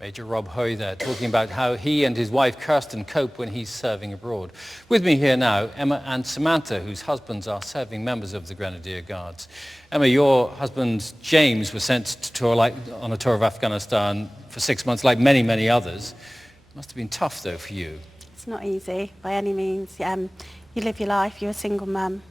Major Rob Hoy there, talking about how he and his wife Kirsten cope when he's serving abroad. With me here now, Emma and Samantha, whose husbands are serving members of the Grenadier Guards. Emma, your husband James was sent to tour on a tour of Afghanistan for 6 months, like many, many others. It must have been tough, though, for you. It's not easy, by any means. You live your life, you're a single mum.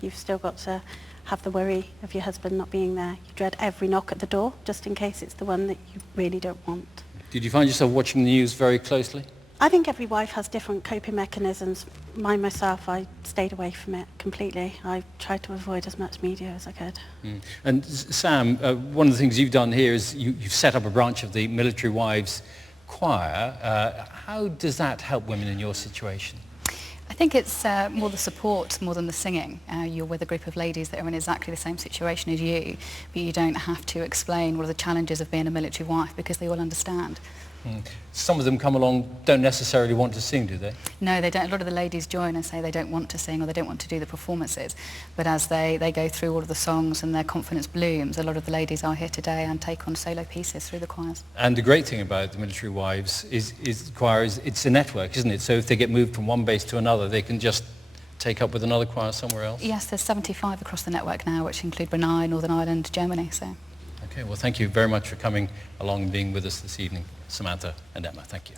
You've still got to have the worry of your husband not being there. You dread every knock at the door, just in case it's the one that you really don't want. Did you find yourself watching the news very closely? I think every wife has different coping mechanisms. Myself, I stayed away from it completely. I tried to avoid as much media as I could. And Sam, one of the things you've done here is you've set up a branch of the Military Wives Choir. How does that help women in your situation? I think it's more the support more than the singing. You're with a group of ladies that are in exactly the same situation as you, but you don't have to explain what are the challenges of being a military wife because they all understand. Some of them come along, don't necessarily want to sing, do they? No, they don't. A lot of the ladies join and say they don't want to sing or they don't want to do the performances. But as they go through all of the songs and their confidence blooms, a lot of the ladies are here today and take on solo pieces through the choirs. And the great thing about the Military Wives is the choir is it's a network, isn't it? So if they get moved from one base to another, they can just take up with another choir somewhere else? Yes, there's 75 across the network now, which include Brunei, Northern Ireland, Germany. So. Okay, well, thank you very much for coming along and being with us this evening, Samantha and Emma. Thank you.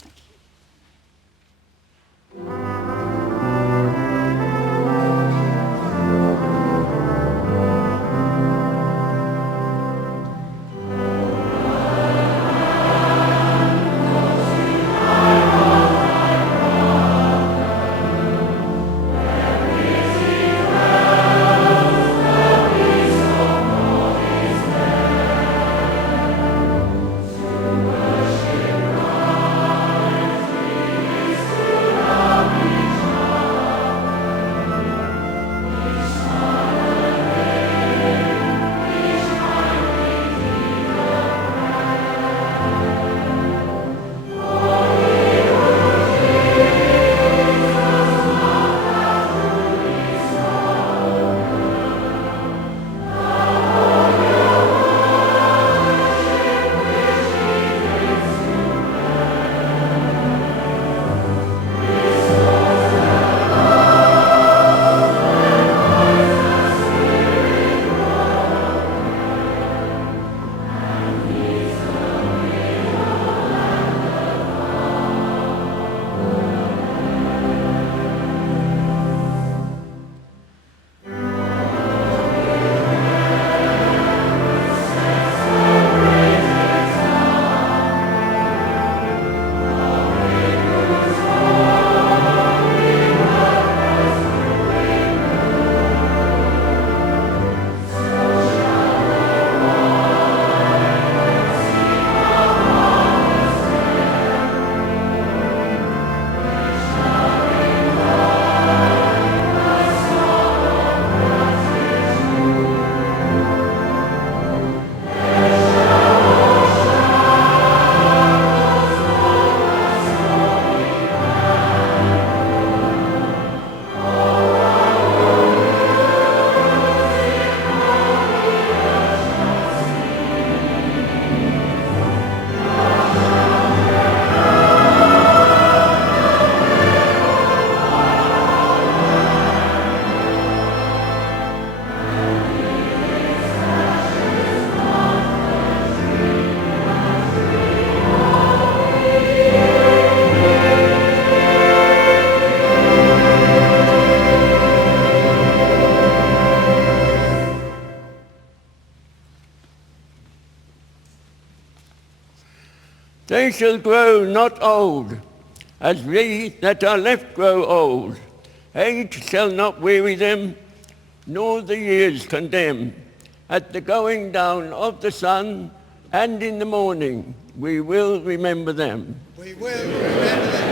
They shall grow not old, as we that are left grow old. Age shall not weary them, nor the years condemn. At the going down of the sun, and in the morning, we will remember them. We will remember them.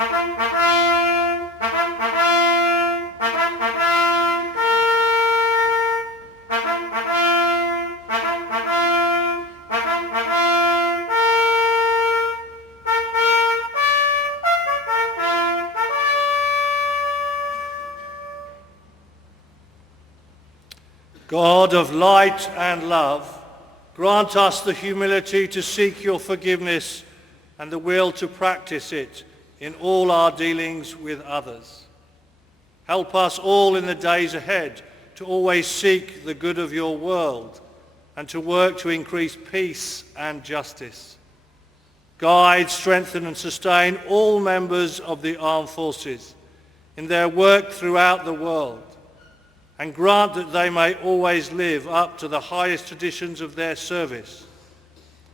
God of light and love, grant us the humility to seek your forgiveness and the will to practice it in all our dealings with others. Help us all in the days ahead to always seek the good of your world and to work to increase peace and justice. Guide, strengthen and sustain all members of the armed forces in their work throughout the world, and grant that they may always live up to the highest traditions of their service.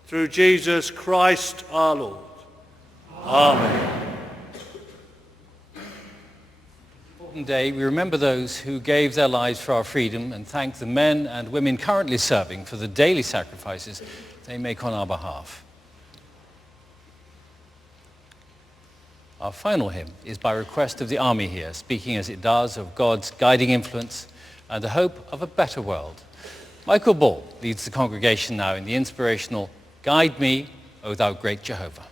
Through Jesus Christ our Lord. Amen. Day, we remember those who gave their lives for our freedom and thank the men and women currently serving for the daily sacrifices they make on our behalf. Our final hymn is by request of the army here, speaking as it does of God's guiding influence and the hope of a better world. Michael Ball leads the congregation now in the inspirational "Guide Me, O Thou Great Jehovah."